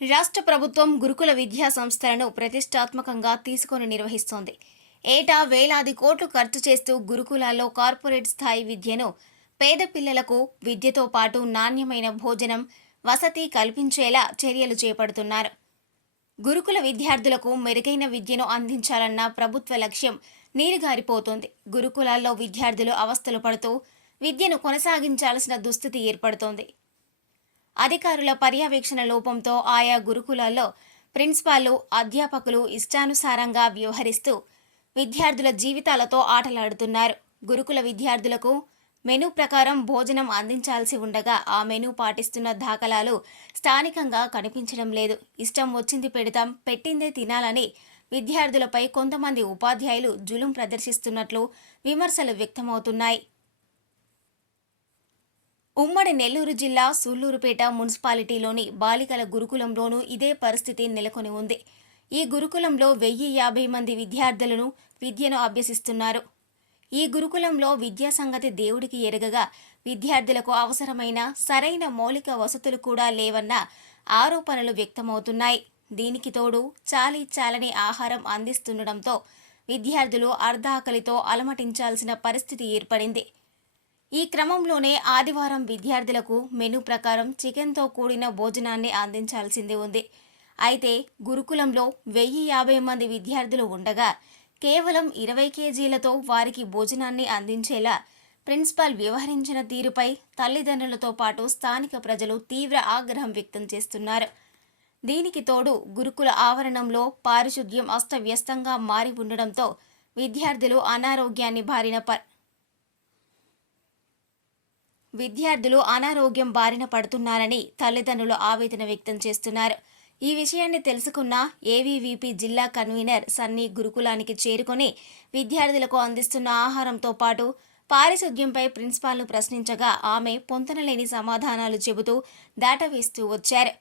రాష్ట్ర ప్రభుత్వం గురుకుల విద్యా సంస్థలను ప్రతిష్టాత్మకంగా తీసుకొని నిర్వహిస్తోంది. ఏటా వేలాది కోట్లు ఖర్చు చేస్తూ గురుకులాల్లో కార్పొరేట్ స్థాయి విద్యను పేద పిల్లలకు విద్యతో పాటు నాణ్యమైన భోజనం వసతి కల్పించేలా చర్యలు చేపడుతున్నారు. గురుకుల విద్యార్థులకు మెరుగైన విద్యను అందించాలన్న ప్రభుత్వ లక్ష్యం నీరుగారిపోతోంది. గురుకులాల్లో విద్యార్థులు అవస్థలు పడుతూ విద్యను కొనసాగించాల్సిన దుస్థితి ఏర్పడుతోంది. అధికారుల పర్యవేక్షణ లోపంతో ఆయా గురుకులాల్లో ప్రిన్సిపాల్లు అధ్యాపకులు ఇష్టానుసారంగా వ్యవహరిస్తూ విద్యార్థుల జీవితాలతో ఆటలాడుతున్నారు. గురుకుల విద్యార్థులకు మెనూ ప్రకారం భోజనం అందించాల్సి ఉండగా ఆ మెనూ పాటిస్తున్న దాఖలాలు స్థానికంగా కనిపించడం లేదు. ఇష్టం వచ్చింది పెడతాం పెట్టిందే తినాలని విద్యార్థులపై కొంతమంది ఉపాధ్యాయులు జులుం ప్రదర్శిస్తున్నట్లు విమర్శలు వ్యక్తమవుతున్నాయి. ఉమ్మడి నెల్లూరు జిల్లా సూళ్ళూరుపేట మున్సిపాలిటీలోని బాలికల గురుకులంలోనూ ఇదే పరిస్థితి నెలకొని ఉంది. ఈ గురుకులంలో వెయ్యి యాభై మంది విద్యార్థులను విద్యను అభ్యసిస్తున్నారు. ఈ గురుకులంలో విద్యా సంగతి దేవుడికి ఎరగగా విద్యార్థులకు అవసరమైన సరైన మౌలిక వసతులు కూడా లేవన్న ఆరోపణలు వ్యక్తమవుతున్నాయి. దీనికి తోడు చాలీ చాలని ఆహారం అందిస్తుండటంతో విద్యార్థులు అర్ధాకలితో అలమటించాల్సిన పరిస్థితి ఏర్పడింది. ఈ క్రమంలోనే ఆదివారం విద్యార్థులకు మెనూ ప్రకారం చికెన్తో కూడిన భోజనాన్ని అందించాల్సింది ఉంది. అయితే గురుకులంలో వెయ్యి యాభై మంది విద్యార్థులు ఉండగా కేవలం ఇరవై కేజీలతో వారికి భోజనాన్ని అందించేలా ప్రిన్సిపాల్ వ్యవహరించిన తీరుపై తల్లిదండ్రులతో పాటు స్థానిక ప్రజలు తీవ్ర ఆగ్రహం వ్యక్తం చేస్తున్నారు. దీనికి తోడు గురుకుల ఆవరణంలో పారిశుద్ధ్యం అస్తవ్యస్తంగా మారి ఉండడంతో విద్యార్థులు అనారోగ్యాన్ని బారిన ప విద్యార్థులు అనారోగ్యం బారిన పడుతున్నారని తల్లిదండ్రులు ఆవేదన వ్యక్తం చేస్తున్నారు. ఈ విషయాన్ని తెలుసుకున్న ఏవీవీపీ జిల్లా కన్వీనర్ సన్నీ గురుకులానికి చేరుకొని విద్యార్థులకు అందిస్తున్న ఆహారంతో పాటు పారిశుద్ధ్యంపై ప్రిన్సిపాల్ను ప్రశ్నించగా ఆమె పొంతనలేని సమాధానాలు చెబుతూ దాటవేస్తూ వచ్చారు.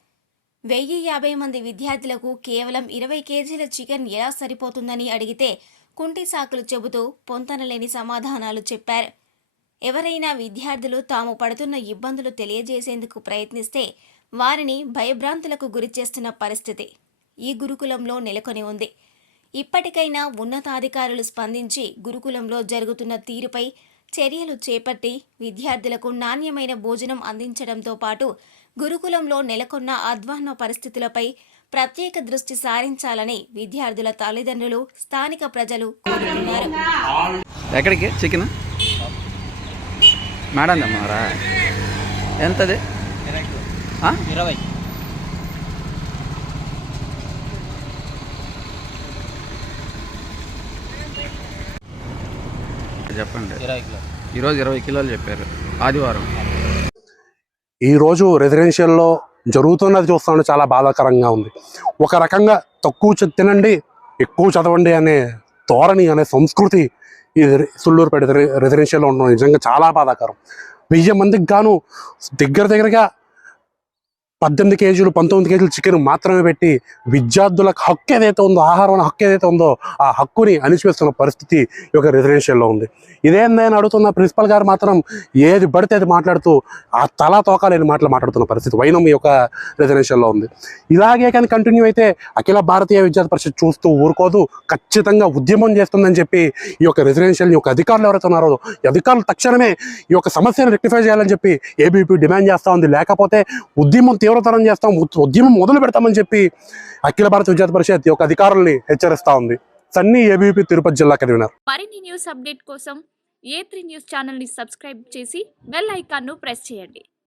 వెయ్యి యాభై మంది విద్యార్థులకు కేవలం ఇరవై కేజీల చికెన్ ఎలా సరిపోతుందని అడిగితే కుంటి సాకులు చెబుతూ పొంతనలేని సమాధానాలు చెప్పారు. ఎవరైనా విద్యార్థులు తాము పడుతున్న ఇబ్బందులు తెలియజేసేందుకు ప్రయత్నిస్తే వారిని భయభ్రాంతులకు గురిచేస్తున్న పరిస్థితి ఈ గురుకులంలో నెలకొని ఉంది. ఇప్పటికైనా ఉన్నతాధికారులు స్పందించి గురుకులంలో జరుగుతున్న తీరుపై చర్యలు చేపట్టి విద్యార్థులకు నాణ్యమైన భోజనం అందించడంతో పాటు గురుకులంలో నెలకొన్న అధ్వాన్న పరిస్థితులపై ప్రత్యేక దృష్టి సారించాలని విద్యార్థుల తల్లిదండ్రులు స్థానిక ప్రజలు కోరుతున్నారు. ఎక్కడికి? చికెన్? మేడం తెమ్మన్నారా ఎంతది? ఇరవై చెప్పండి ఈరోజు ఇరవై కిలోలు చెప్పారు ఆదివారం ఈరోజు రెసిడెన్షియల్లో జరుగుతున్నది చూస్తుంటే చాలా బాధాకరంగా ఉంది. ఒక రకంగా తక్కువ తినండి ఎక్కువ చదవండి అనే ధోరణి అనే సంస్కృతి ఈ సుళ్ళూరుపేట రెసిడెన్షియల్లో ఉండడం నిజంగా చాలా బాధాకరం. వెయ్యి మందికి గాను దగ్గర దగ్గరగా పద్దెనిమిది కేజీలు పంతొమ్మిది కేజీలు చికెన్ మాత్రమే పెట్టి విద్యార్థులకు హక్కు ఏదైతే ఉందో ఆహారం హక్కు ఏదైతే ఉందో ఆ హక్కుని అణిచివేస్తున్న పరిస్థితి ఈ యొక్క రెసిడెన్షియల్లో ఉంది. ఇదేందని అడుగుతున్న ప్రిన్సిపల్ గారు మాత్రం ఏది పడితే అది మాట్లాడుతూ ఆ తలా తోకాలేని మాటలు మాట్లాడుతున్న పరిస్థితి వైనం ఈ యొక్క రెసిడెన్షియల్లో ఉంది. ఇలాగే కానీ కంటిన్యూ అయితే అఖిల భారతీయ విద్యార్థి పరిషత్ చూస్తూ ఊరుకోదు ఖచ్చితంగా ఉద్యమం చేస్తుందని చెప్పి ఈ యొక్క రెసిడెన్షియల్ యొక్క అధికారులు ఎవరైతే ఉన్నారో ఈ అధికారులు తక్షణమే ఈ యొక్క సమస్యను రెక్టిఫై చేయాలని చెప్పి ఏబీపీ డిమాండ్ చేస్తూ ఉంది. లేకపోతే ఉద్యమం తీవ్రతరం చేస్తాం ఉద్యమం మొదలు పెడతామని చెప్పి అఖిల భారత విద్యార్థి పరిషత్ యొక్క అధికారుల్ని హెచ్చరిస్తా ఉంది. సన్నీ ఏబీపీ తిరుపతి జిల్లా కన్వీనర్ మరిన్ని న్యూస్ అప్డేట్ కోసం ఏ త్రీ న్యూస్ ఛానల్ని సబ్స్క్రైబ్ చేసి బెల్ ఐకాన్ను ప్రెస్ చేయండి.